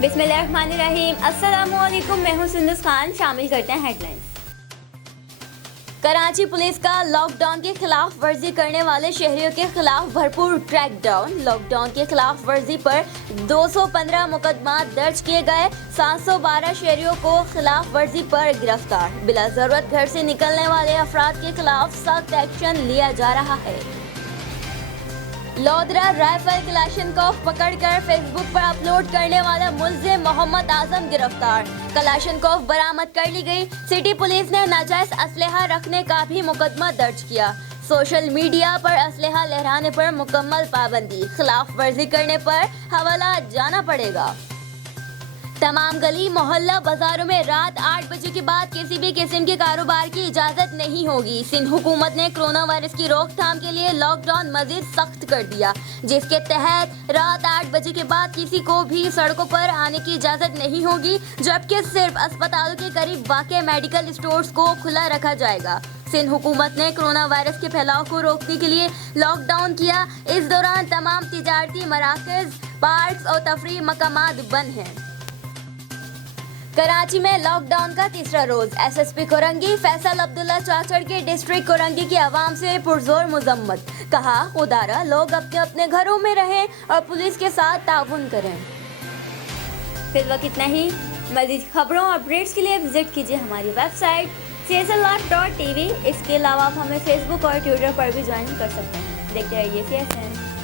बिस्मिल्लाहिर्रहमानिर्रहीम। अस्सलामुअलैकुम, मैं हूं सुंदस खान। शामिल करते हैं हेडलाइंस। कराची पुलिस का लॉकडाउन के खिलाफ वर्जी करने वाले शहरियों के खिलाफ भरपूर क्रैकडाउन। लॉकडाउन के खिलाफ वर्जी पर 215 मुकदमा दर्ज किए गए। 712 शहरियों को खिलाफ वर्जी पर गिरफ्तार। बिला जरूरत घर से निकलने वाले अफराद के खिलाफ सख्त एक्शन लिया जा रहा है। लोधरा राइफल कलाशनकोफ पकड़कर फेसबुक पर अपलोड करने वाला मुल्जिम मोहम्मद आजम गिरफ्तार। कलाशनकोफ बरामद कर ली गई। सिटी पुलिस ने नाजायज असलहा रखने का भी मुकदमा दर्ज किया। सोशल मीडिया पर असलहा लहराने पर मुकम्मल पाबंदी। खिलाफ वर्जी करने पर हवाला जाना पड़ेगा। तमाम गली मोहल्ला बाजारों में रात 8 बजे के बाद किसी भी किस्म के कारोबार की इजाजत नहीं होगी। सिंध हुकूमत ने कोरोना वायरस की रोकथाम के लिए लॉकडाउन मजीद सख्त कर दिया, जिसके तहत रात 8 बजे के बाद किसी को भी सड़कों पर आने की इजाजत नहीं होगी, जबकि सिर्फ अस्पतालों के करीब वाक़ मेडिकल स्टोर्स को खुला रखा जाएगा। सिंध हुकूमत ने कोरोना वायरस के फैलाव को रोकने के लिए लॉकडाउन किया। इस दौरान तमाम तिजारती मराकज, पार्क और तफरीह मकामात बंद हैं। कराची में लॉकडाउन का तीसरा रोज। एसएसपी कोरंगी फैसल अब्दुल्ला चाचड़ के डिस्ट्रिक्ट कोरंगी की आवाम से पुरजोर मजम्मत। कहा, खुदारा लोग अपने अपने घरों में रहें और पुलिस के साथ ताउन करें। फिर वक्त इतना ही। मज़ीद खबरों और अपडेट्स के लिए विजिट कीजिए हमारी वेबसाइट csl.tv। इसके अलावा आप हमें फेसबुक और ट्विटर पर भी ज्वाइन कर सकते हैं। देखते रहिए CSL।